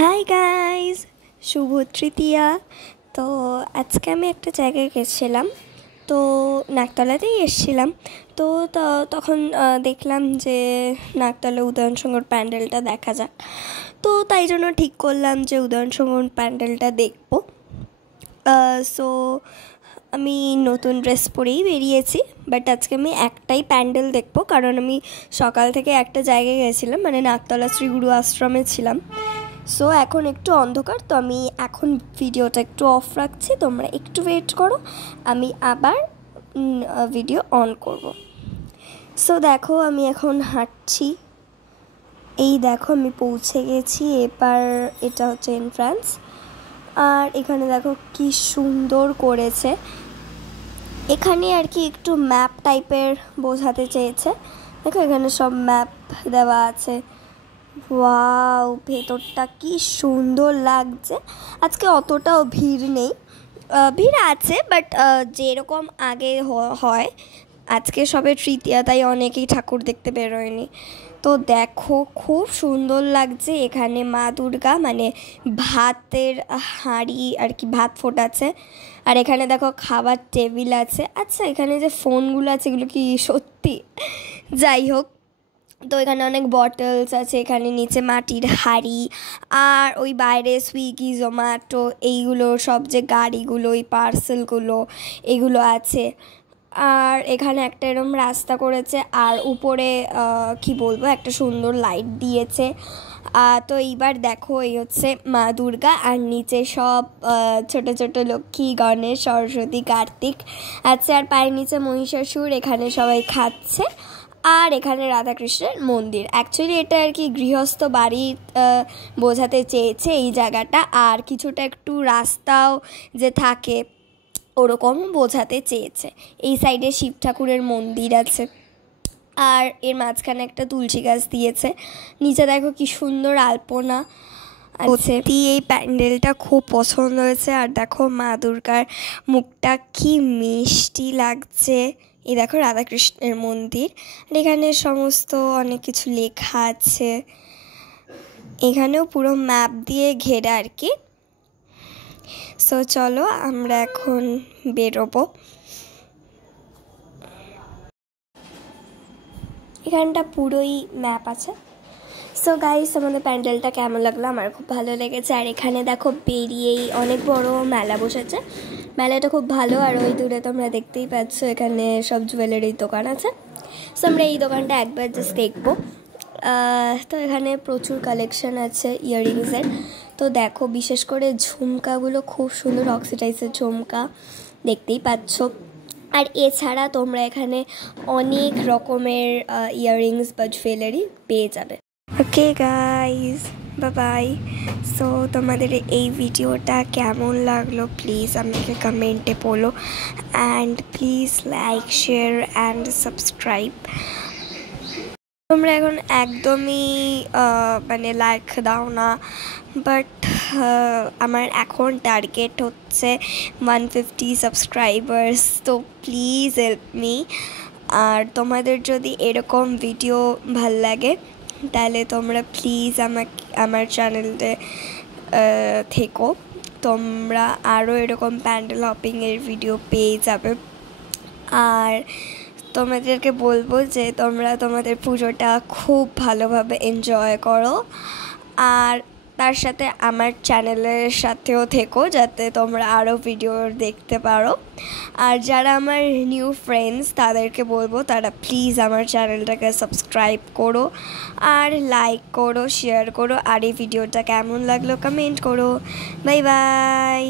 Hi guys, শুভ তৃতীয়া। তো আজকে আমি একটা জায়গায় গেছিলাম, তো নাকতলাতেই এসেছিলাম। তো তখন দেখলাম যে নাকতলা উদয়নসঙ্গর প্যান্ডেলটা দেখা যাক। তো তাই জন্য ঠিক করলাম যে উদয়নসঙ্গর প্যান্ডেলটা দেখব। সো আমি নতুন ড্রেস পরেই বেরিয়েছি, বাট আজকে আমি একটাই প্যান্ডেল দেখবো, কারণ আমি সকাল থেকে একটা জায়গায় গেছিলাম, মানে নাকতলা শ্রী গুরু আশ্রমে ছিলাম। সো এখন একটু অন্ধকার, তো আমি এখন ভিডিওটা একটু অফ রাখছি, তোমরা একটু ওয়েট করো, আমি আবার ভিডিও অন করব। সো দেখো আমি এখন হাঁটছি, এই দেখো আমি পৌঁছে গেছি। এবার এটা হচ্ছে এন্ট্রান্স, আর এখানে দেখো কি সুন্দর করেছে। এখানে আর কি একটু ম্যাপ টাইপের বোঝাতে চেয়েছে। দেখো এখানে সব ম্যাপ দেওয়া আছে। ওয়াও, ভেতরটা কি সুন্দর লাগছে। আজকে অতটাও ভিড় নেই, ভিড় আছে বাট যেরকম আগে হয়। আজকে সবে তৃতীয়া, তাই অনেকেই ঠাকুর দেখতে বেরোয়নি। তো দেখো খুব সুন্দর লাগছে। এখানে মা দুর্গা মানে ভাতের হাঁড়ি আর কি, ভাত ফোটাচ্ছে। আর এখানে দেখো খাবার টেবিল আছে। আচ্ছা, এখানে যে ফোনগুলো আছে এগুলো কি সত্যি? যাই হোক, তো এখানে অনেক বটলস আছে, এখানে নিচে মাটির হাঁড়ি, আর ওই বাইরে সুইগি জোম্যাটো এইগুলো সব যে গাড়িগুলো, ওই পার্সেলগুলো এগুলো আছে। আর এখানে একটা এরকম রাস্তা করেছে, আর উপরে কি বলবো, একটা সুন্দর লাইট দিয়েছে। তো এইবার দেখো এই হচ্ছে মা দুর্গা, আর নিচে সব ছোট ছোট লক্ষ্মী, গণেশ, সরস্বতী, কার্তিক আছে, আর পায়ের নিচে মহিষাসুর। এখানে সবাই খাচ্ছে, আর এখানে রাধাকৃষ্ণের মন্দির। অ্যাকচুয়ালি এটা আর কি গৃহস্থ বাড়ি বোঝাতে চেয়েছে এই জায়গাটা, আর কিছুটা একটু রাস্তাও যে থাকে ওরকম বোঝাতে চেয়েছে। এই সাইডে শিব ঠাকুরের মন্দির আছে, আর এর মাঝখানে একটা তুলসী গাছ দিয়েছে। নিচে দেখো কি সুন্দর আলপনা আছে। এই প্যান্ডেলটা খুব পছন্দ হয়েছে। আর দেখো মা দুর্গার মুখটা কি মিষ্টি লাগছে। এই দেখো রাধাকৃষ্ণের মন্দির, আর এখানে সমস্ত অনেক কিছু লেখা আছে। এখানেও পুরো ম্যাপ দিয়ে ঘেরা আর কি। সো চলো আমরা এখন বেরোবো। এখানটা পুরোই ম্যাপ আছে। সো গাইস, আমাদের প্যান্ডেলটা কেমন লাগলো? আমার খুব ভালো লেগেছে। আর এখানে দেখো বেরিয়েই অনেক বড় মেলা বসেছে, মেলাটা খুব ভালো। আর ওই দূরে তোমরা দেখতেই পাচ্ছ এখানে সব জুয়েলারির দোকান আছে। সো আমরা এই দোকানটা একবার জাস্ট দেখবো। তো এখানে প্রচুর কালেকশন আছে ইয়াররিংসের। তো দেখো বিশেষ করে ঝুমকাগুলো খুব সুন্দর, অক্সিডাইজের ঝুমকা দেখতেই পাচ্ছ। আর এছাড়া তোমরা এখানে অনেক রকমের ইয়াররিংস বা জুয়েলারি পেয়ে যাবে। Okay guys, by. সো তোমাদের এই ভিডিওটা কেমন লাগলো প্লিজ আমাকে কমেন্টে বলো, and please like, share and subscribe. তোমরা এখন একদমই মানে লাইক দাও না, বাট আমার এখন টার্গেট হচ্ছে 150 সাবস্ক্রাইবার্স। তো প্লিজ হেল্প মি। আর তোমাদের যদি এরকম ভিডিও ভাল লাগে তাহলে তোমরা প্লিজ আমার চ্যানেলে থেকো। তোমরা আরও এরকম প্যান্ডেল হপিংয়ের ভিডিও পেয়ে যাবে। আর তোমাদেরকে বলবো যে তোমরা তোমাদের পুজোটা খুব ভালোভাবে এনজয় করো, আর তার সাথে আমার চ্যানেলের সাথেও থেকো যাতে তোমরা আরও ভিডিও দেখতে পারো। আর যারা আমার নিউ ফ্রেন্ডস তাদেরকে বলবো তারা প্লিজ আমার চ্যানেলটাকে সাবস্ক্রাইব করো, আর লাইক করো, শেয়ার করো, আর এই ভিডিওটা কেমন লাগলো কমেন্ট করো। Bye bye.